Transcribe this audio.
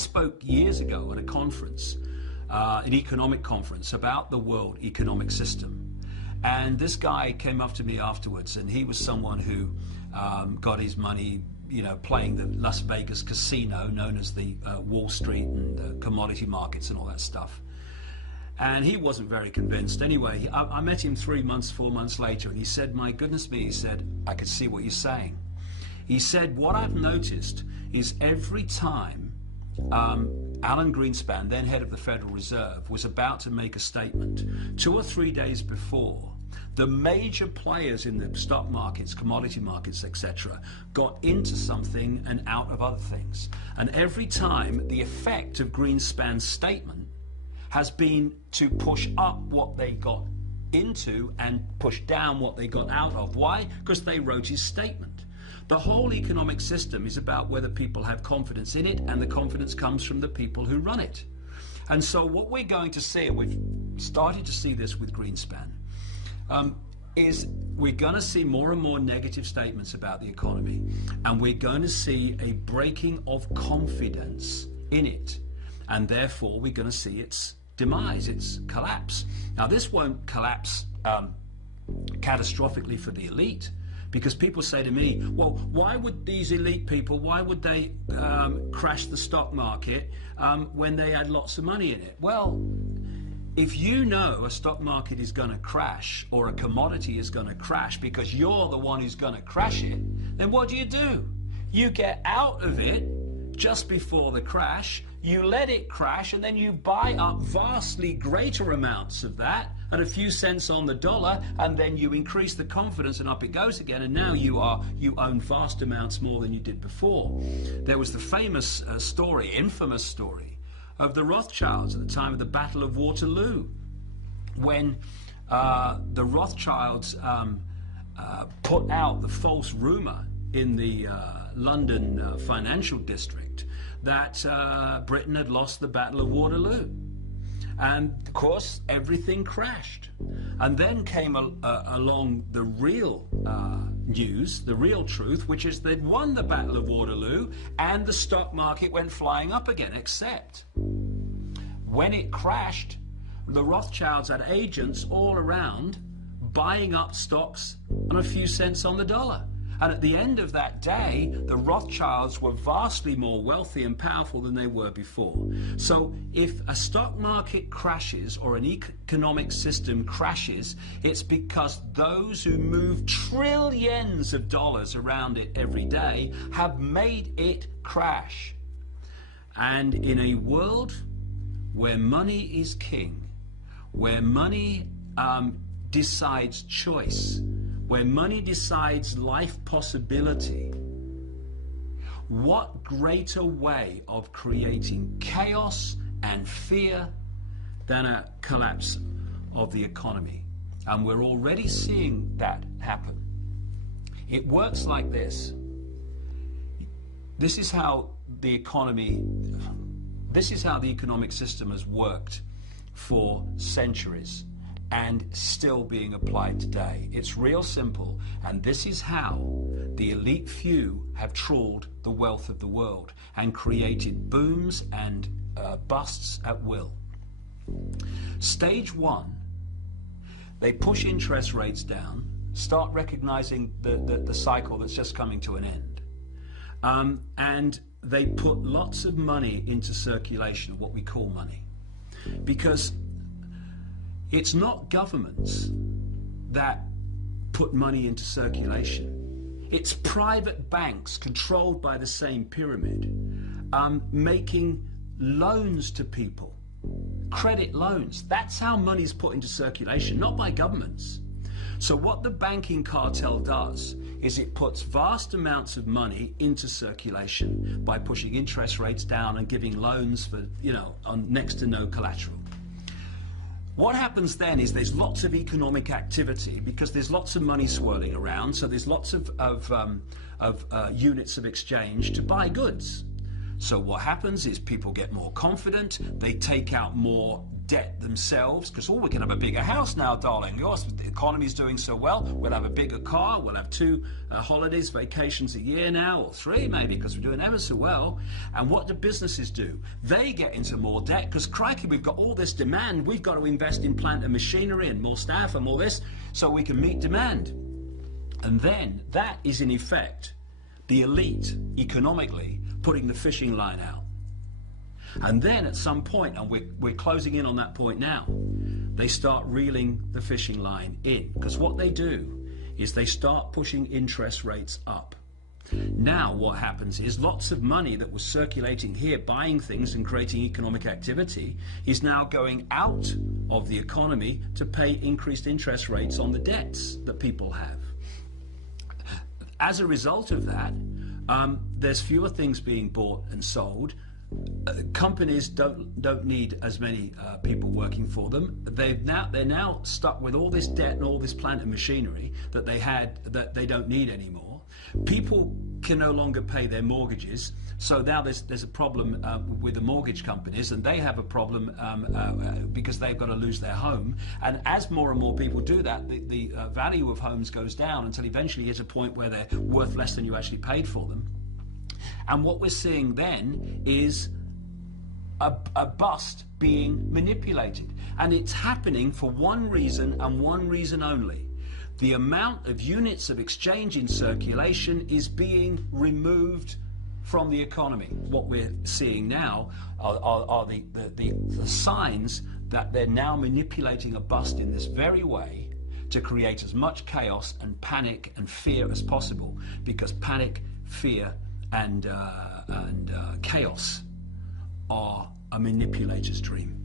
spoke years ago at a conference, an economic conference, about the world economic system. And this guy came up to me afterwards, and he was someone who got his money, you know, playing the Las Vegas casino, known as the Wall Street and the commodity markets and all that stuff. And he wasn't very convinced. Anyway, I met him 3 months, 4 months later, and he said, my goodness me, he said, I could see what you're saying. He said, what I've noticed is every time Alan Greenspan, then head of the Federal Reserve, was about to make a statement, 2 or 3 days before, the major players in the stock markets, commodity markets, etc., got into something and out of other things. And every time, the effect of Greenspan's statement has been to push up what they got into and push down what they got out of. Why? Because they wrote his statement. The whole economic system is about whether people have confidence in it, and the confidence comes from the people who run it. And so what we're going to see, and we've started to see this with Greenspan, is we're going to see more and more negative statements about the economy, and we're going to see a breaking of confidence in it, and therefore we're going to see its demise, its collapse. Now, this won't collapse catastrophically for the elite, because people say to me, well, why would these elite people, why would they crash the stock market when they had lots of money in it? Well, if you know a stock market is going to crash, or a commodity is going to crash because you're the one who's going to crash it, then what do? You get out of it just before the crash, you let it crash, and then you buy up vastly greater amounts of that at a few cents on the dollar, and then you increase the confidence and up it goes again, and now you own vast amounts more than you did before. There was the famous infamous story of the Rothschilds at the time of the Battle of Waterloo, when the Rothschilds put out the false rumor in the London financial district that Britain had lost the Battle of Waterloo. And of course, everything crashed. And then came along the real news, the real truth, which is they'd won the Battle of Waterloo, and the stock market went flying up again, except when it crashed, the Rothschilds had agents all around buying up stocks on a few cents on the dollar. And at the end of that day, the Rothschilds were vastly more wealthy and powerful than they were before. So if a stock market crashes, or an economic system crashes, it's because those who move trillions of dollars around it every day have made it crash. And in a world where money is king, where money decides choice, where money decides life possibility, what greater way of creating chaos and fear than a collapse of the economy? And we're already seeing that happen. It works like this. This is how the economic system has worked for centuries, and still being applied today. It's real simple, and this is how the elite few have trawled the wealth of the world and created booms and busts at will. Stage one, they push interest rates down, start recognizing the cycle that's just coming to an end, and they put lots of money into circulation, what we call money, because it's not governments that put money into circulation. It's private banks controlled by the same pyramid, making loans to people, credit loans. That's how money's put into circulation, not by governments. So what the banking cartel does is it puts vast amounts of money into circulation by pushing interest rates down and giving loans for, on next to no collateral. What happens then is there's lots of economic activity because there's lots of money swirling around, so there's lots of units of exchange to buy goods. So what happens is people get more confident, they take out more debt themselves, because, oh, we can have a bigger house now, darling. Yes, the economy's doing so well. We'll have a bigger car. We'll have 2 holidays, vacations a year now, or 3 maybe, because we're doing ever so well. And what do businesses do? They get into more debt because, crikey, we've got all this demand. We've got to invest in plant and machinery and more staff and all this so we can meet demand. And then that is, in effect, the elite economically putting the fishing line out. And then at some point, and we're closing in on that point now, they start reeling the fishing line in. Because what they do is they start pushing interest rates up. Now what happens is lots of money that was circulating here, buying things and creating economic activity, is now going out of the economy to pay increased interest rates on the debts that people have. As a result of that, there's fewer things being bought and sold. Companies don't need as many people working for them. They're now stuck with all this debt and all this plant and machinery that they had that they don't need anymore. People can no longer pay their mortgages, so now there's a problem with the mortgage companies, and they have a problem because they've got to lose their home. And as more and more people do that, the value of homes goes down until eventually you get to a point where they're worth less than you actually paid for them. And what we're seeing then is a bust being manipulated. And it's happening for one reason and one reason only. The amount of units of exchange in circulation is being removed from the economy. What we're seeing now are the signs that they're now manipulating a bust in this very way to create as much chaos and panic and fear as possible, because panic, fear, and chaos are a manipulator's dream.